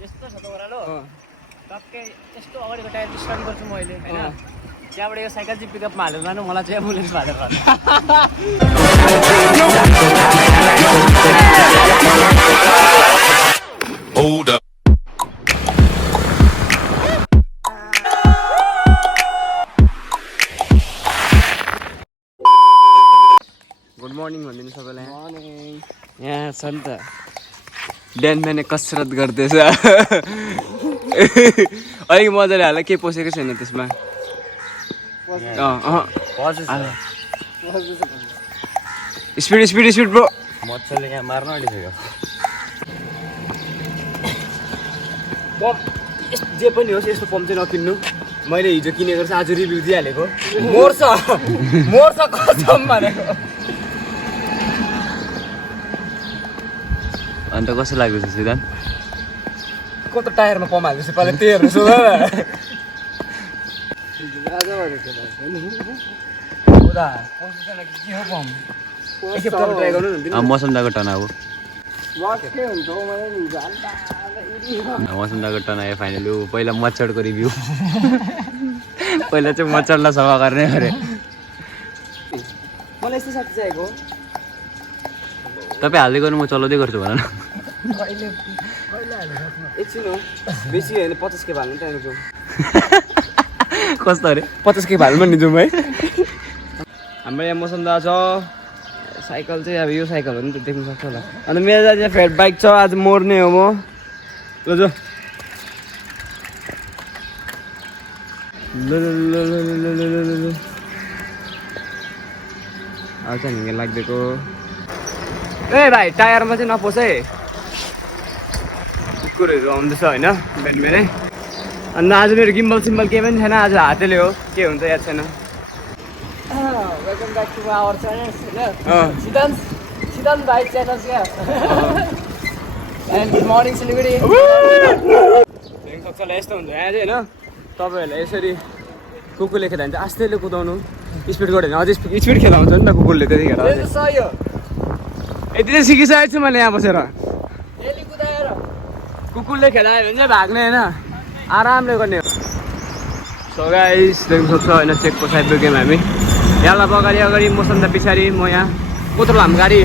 यस्तो छ त ओह्रालो टक्कै यस्तो अगाडिको टायर स्टर्न गर्छु मैले हैन त्यहाँबाट यो साइकल चाहिँ पिकअपमा हालेर लानु मलाई चाहिँ एम्बुलेन्समा हालेर लानु Hold up. गुड मर्निङ भनिदिनु सबैलाई मर्निङ यहाँ छ नि त बिहान बिहानै कसरत गर्दैछ अलिक मजाले हाल केही पसेको छैन त्यसमा स्पिड स्पिड स्पिड ब्रो मजाले यहाँ मार्न आँटिसक्यो पम्प जे पनि होस् यस्तो पम्प चाहिँ नकिन्नु मैले हिजो किनेको चाहिँ आज रिभ्यू दिइहालेको मर्छ कसम भनेको अन्त कस्तो लाग्दैछ सिद्धान कस्तो टायरमा पम्प हाल्दैछ पहिला त्यही हेर्नु सोध मौसम दाको टना हो मौसम दाको टना आयो फाइनली पहिला मच्छरको रिभ्यू पहिला चाहिँ मच्छरलाई सफा गर्ने अरे मलाई यस्तो साथी चाहिएको तपाईँ हाल्दै गर्नु म चलाउँदै गर्छु भन न एकछिन हो बेसी होइन 50 के हाल्नु त्यहाँदेखि जाउँ कस्तो अरे 50 के हाल्नु नि जाउँ है हाम्रो यहाँ मौसम दा छ साइकल चाहिँ अब यो साइकल हो नि त देख्नु सक्छ होला अन्त मेरो चाहिँ फेड बाइक छ आज मोर्ने हो म ल जो आउँछ नि लाग्दिएको ए भाइ टायरमा चाहिँ नपोस है कुकुरहरू आउँदैछ होइन बिहान बिहानै अन्त आज मेरो गिम्बल सिम्बल केही पनि छैन आज हातले हो के हुन्छ याद छैन welcome back to our channel होइन सिद्धान्त भाइ च्यानल क्या एन्ड गुड मर्निङ सिलिगुडी देख्न सक्छ होला यस्तो हुन्छ यहाँ चाहिँ होइन तपाईँहरूलाई यसरी कुकुरले खेदा भने चाहिँ आस्तेले कुदाउनु स्पिड गऱ्यो भने अझै स्पिड खेदाउँछ नि त कुकुरले त्यतिखेर यति चाहिँ सिकिसकेको छु मैले यहाँ बसेर कुकुरले खेदायो भने चाहिँ भाग्ने होइन आरामले गर्ने हो सो गाइस देख्नु सक्छ होइन चेकको साइड बोक्यौँ हामी यहाँलाई अगाडि अगाडि मौसम त पछाडि म यहाँ कत्रो लामो गाडी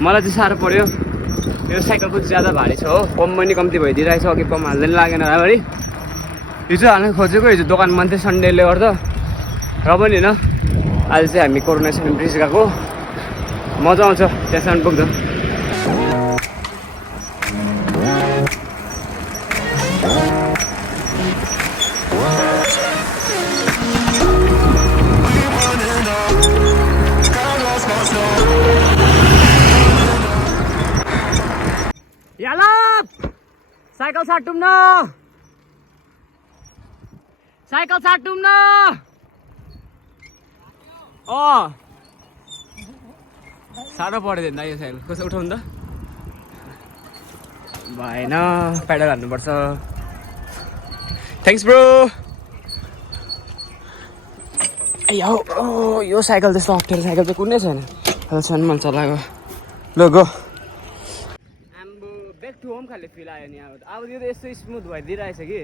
मलाई चाहिँ साह्रो पर्यो यो साइकलको ज्यादा भारी छ हो पम्प पनि कम्ती भइदिइरहेको छ अघि पम्प हाल्दै लागेन अगाडि हिजो हाल्नु खोजेको हिजो दोकान बन्द थियो सन्डेले गर्दा र पनि होइन आज चाहिँ हामी कोरोनेसन ब्रिज गएको मजा आउँछ त्यहाँसम्म पुग्दा साइकल साटौँ न साइकल साटौँ न साह्रो पऱ्यो नि त यो साइकल कसो उठाउनु त भएन पेडल हान्नुपर्छ थ्याङ्क्स ब्रो यो साइकल त्यस्तो अप्ठ्यारो साइकल चाहिँ कुनै छैन अहिलेसम्म मैले चलाएको ल गो ब्याक टु होम खाले फिल आयो नि अब यो त यस्तो स्मुथ भइदिइरहेछ कि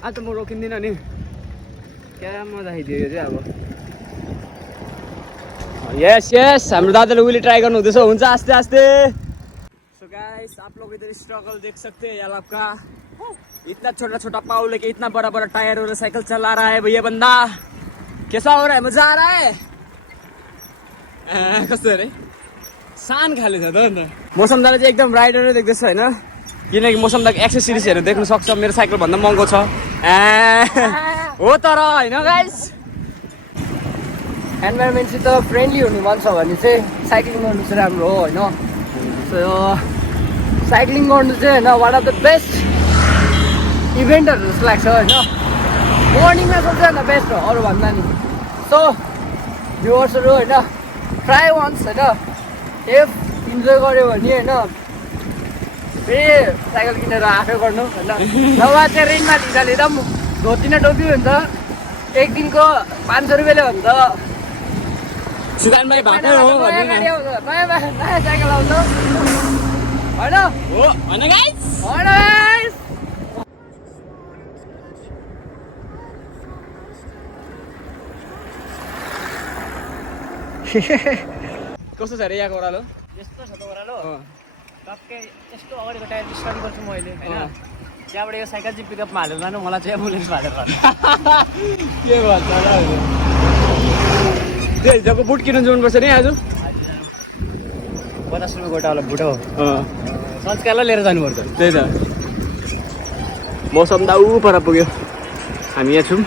आज त म रोकिँदिनँ नि क्या मजा आइदियो यो चाहिँ अब यस यस हाम्रो दादाले उहिले ट्राई गर्नु हुँदैछ हुन्छ आस्ते आस्ते सो गाइस आप लोग इधर स्ट्रगल देख सकते हैं यार आपका इतना छोटा छोटा पाव लेके इतना बड़ा बड़ा टायर वाला साइकिल चला रहा है भैया बंदा कैसा हो रहा है मजा आ रहा है कस्तो अरे सान खाले छ त अन्त मौसम दाले चाहिँ एकदम राइडर देख्दैछ होइन किनकि मौसम दाको एक्सेसरिजहरू देख्नु सक्छ मेरो साइकल भन्दा महँगो छ हो तर होइन गाइस एन्भाइरोमेन्टसित फ्रेन्डली हुनु मन छ भने चाहिँ साइक्लिङ गर्नु चाहिँ राम्रो हो होइन सो साइक्लिङ गर्नु चाहिँ होइन वान अफ द बेस्ट इभेन्टहरू जस्तो लाग्छ होइन मर्निङमा सबैभन्दा बेस्ट हो अरूभन्दा नि सो भ्युवर्सहरू होइन ट्राई वान्स होइन इफ इन्जोय गऱ्यो भने होइन फेरि साइकल किनेर आफै गर्नु होइन नभए चाहिँ रेन्टमा लिँदा लिँदा पनि धोती नै टोपी हुन्छ एक दिनको 500 रुपियाँले हो नि त सुदान भाइ भाकै हो नयाँ गाडी आउँछ नयाँ साइकल आउँछ होइन हो होइन गाइस होइन गाइस कस्तो छ रे यहाँको ओह्रालो यस्तो छ त ओह्रालो टक्कै यस्तो अगाडिको टायर स्टार्ट गर्छु मैले होइन त्यहाँबाट यो साइकल चाहिँ पिकअपमा हालेर लानु मलाई चाहिँ एम्बुलेन्समा हालेर लानु के भन्छ होला त्यो हिजोको बुट किन्नु जानुपर्छ नि आज 50 रुपियाँ गोटावाला बुट हो संस्कारलाई लिएर जानुपर्छ त्यही त मौसम त ऊ पर पुग्यो हामी यहाँ छौँ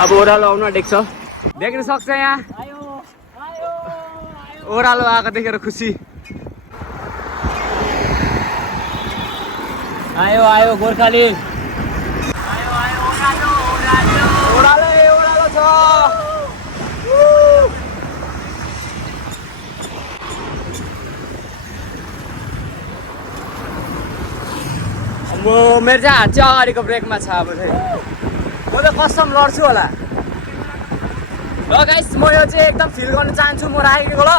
अब ओह्रालो आउनु आँटेको छ देख्न सक्छ यहाँ ओह्रालो आएको देखेर खुसी आयो आयो गोर्खाली ओह्रालो छ मेरो चाहिँ हात चाहिँ अगाडिको ब्रेकमा छ अब चाहिँ म त कसम लड्छु होला ल गाइस म यो चाहिँ एकदम फिल गर्न चाहन्छु म राखेको ल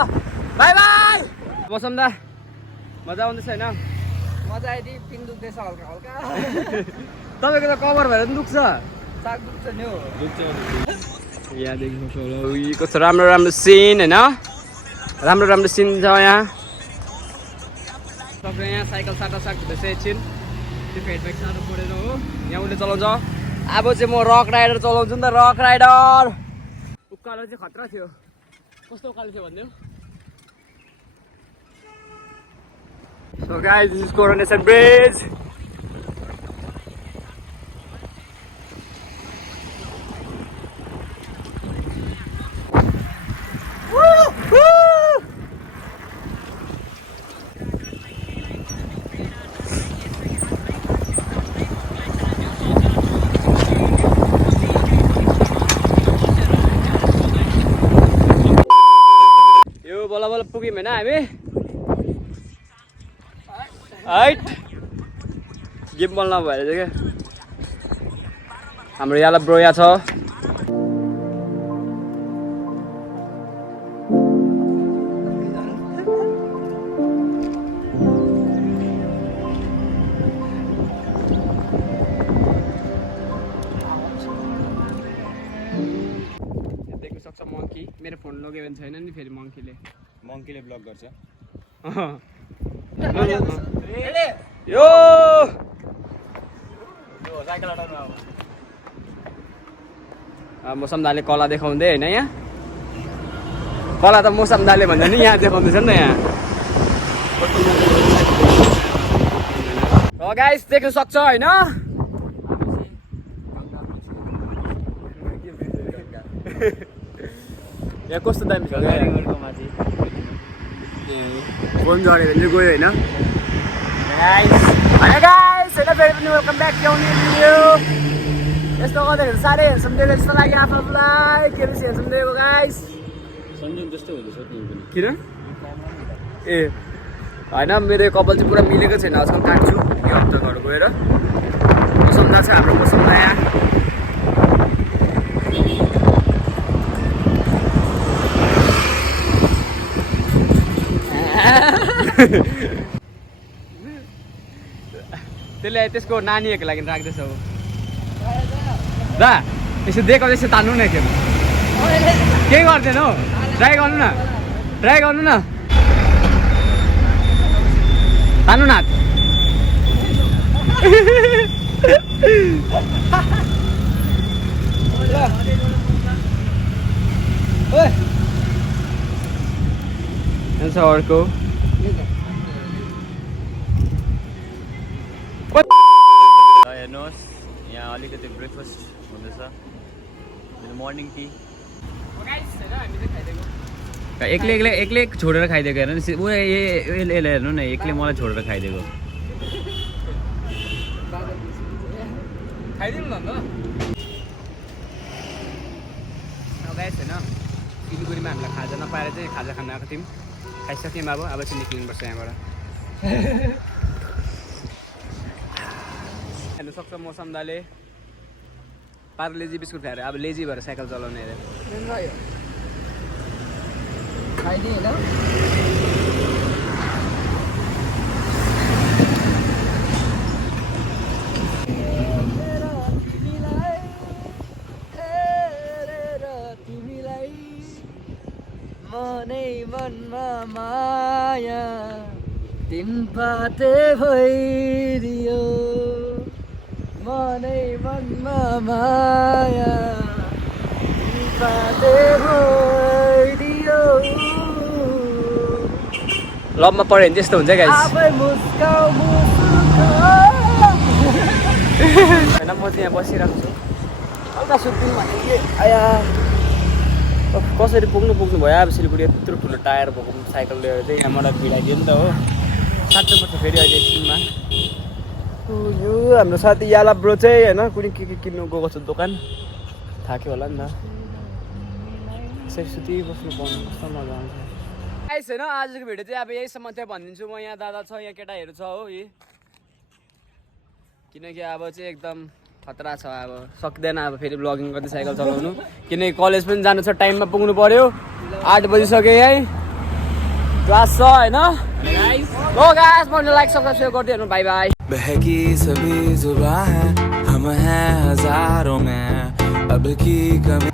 बाई बाई मौसम दा मजा आउँदैछ होइन मजा आइदिए पिन दुख्दैछ हल्का हल्का तपाईँको त कभर भएर पनि दुख्छ साग दुख्छ नि हो यहाँदेखि कस्तो राम्रो राम्रो सिन होइन राम्रो राम्रो सिन छ यहाँ तपाईँ यहाँ साइकल साट हुँदैछ एकछिन त्यो फेडब्याक साह्रो परेन हो यहाँ उसले चलाउँछ अब चाहिँ म रक राइडर चलाउँछु नि त रक राइडर उकालो चाहिँ खतरा थियो कस्तो उकालो थियो भनिदेऊ So guys, this is Coronation Bridge. यो बल्ल बल्ल पुग्यौँ होइन हामी हाइट गिम्बल नभएर चाहिँ क्या हाम्रो यहाँ ब्रो यहाँ छ देख्न सक्छ मङ्की मेरो फोन लग्यो भने छैन नि फेरि मङ्कीले ब्लक गर्छ यो मौसम दाले कला देखाउँदै होइन यहाँ कला त मौसम दाले भन्दा नि यहाँ देखाउँदैछ नि त यहाँ र गाइस देख्न सक्छ होइन यहाँ कस्तो दामी छ फोन झऱ्यो भने चाहिँ गयो होइन गाइस होइन फेरि पनि welcome back to new video यस्तो गर्दाखेरि साह्रै हेर्छौँ दिएको जस्तो लाग्यो आफूलाई के बेसी हेर्छौँ दिएको गाइस संयोग जस्तै हुँदैछ तिमी पनि किन ए होइन मेरो कपाल चाहिँ पुरा मिलेको छैन आजकल काट्छु यो हप्ता घर गएर मौसमदा छ हाम्रो मौसममा यहाँ त्यसले त्यसको नानीहरूको लागि राख्दैछ अब दा यसो दिएको यसो तान्नु न एकखेप केही गर्दैन हौ ट्राई गर्नु न तान्नु न हात अर्को हेर्नुहोस् यहाँ अलिकति ब्रेकफास्ट हुँदैछ मर्निङ टी एक्लै छोडेर खाइदिएको हेर्नु ऊ यसले हेर्नु न एक्लै मलाई छोडेर खाइदिएको खाइदिनु न गाइस होइन सिलिगुडीमा हामीलाई खाजा नपाएर चाहिँ खाजा खान आएको थियौँ खाइसक्यौँ अब चाहिँ निक्लिनुपर्छ यहाँबाट हेर्नु सक्छ मौसम दाले पार्लेजी बिस्कुट खाएर अब लेजी भएर साइकल चलाउने अरे खाइदिएँ होइन मनै मनमा माया तिन पाते भइदियो मनै मनमा माया तिन पाते भइदियो लबमा पऱ्यो भने त्यस्तो हुन्छ गाइस आफै मुस्काउ होइन म चाहिँ यहाँ बसिरहेको छु हल्का सुत्नु भने कि आया कसरी पुग्नु भयो अब सिलगढी यत्रो ठुलो टायर भएको साइकल लिएर चाहिँ यहाँ मलाई भिडाइदियो नि त हो साँच्चै पर्छ फेरि अहिले एकछिनमा यो हाम्रो साथी याला ब्रो चाहिँ होइन कुनै के किन्नु गएको छ दोकान थाक्यो होला नि त यसरी सुतिबस्नु पाउनु कस्तो मजा आउँछ आइस होइन आजको भिडियो चाहिँ अब यहीसम्म चाहिँ भनिदिन्छु म यहाँ दादा छ यहाँ केटाहरू छ हो यी किनकि अब चाहिँ एकदम खतरा छ अब सक्दैन अब फेरि ब्लगिङ गर्दै साइकल चलाउनु किनकि कलेज पनि जानु छ टाइममा पुग्नु पर्यो 8 बजिसक्यो यहीँ क्लास छ होइन हो गाइस मलाई लाइक सब्सक्राइब गरिदिनु बाई बाई बहकी सभी जुबां हैं हम हैं हजारों में अब की कमी